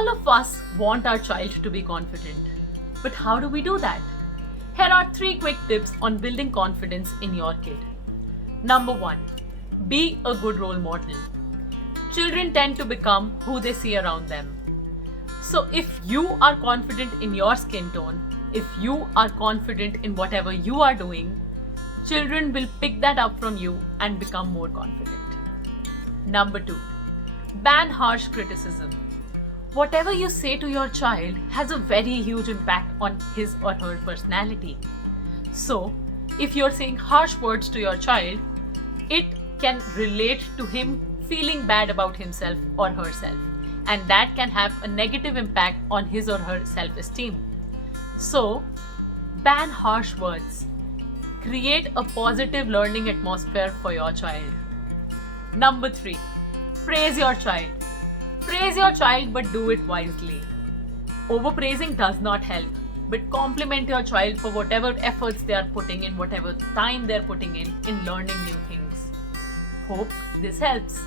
All of us want our child to be confident. But how do we do that? Here are 3 quick tips on building confidence in your kid. Number 1. Be a good role model. Children tend to become who they see around them. So if you are confident in your skin tone, if you are confident in whatever you are doing, children will pick that up from you and become more confident. Number 2. Ban harsh criticism. Whatever you say to your child has a very huge impact on his or her personality. So, if you're saying harsh words to your child, it can relate to him feeling bad about himself or herself, and that can have a negative impact on his or her self-esteem. So, ban harsh words. Create a positive learning atmosphere for your child. Number 3. Praise your child. Praise your child, but do it wisely. Overpraising does not help, but compliment your child for whatever efforts they are putting in, whatever time they are putting in learning new things. Hope this helps.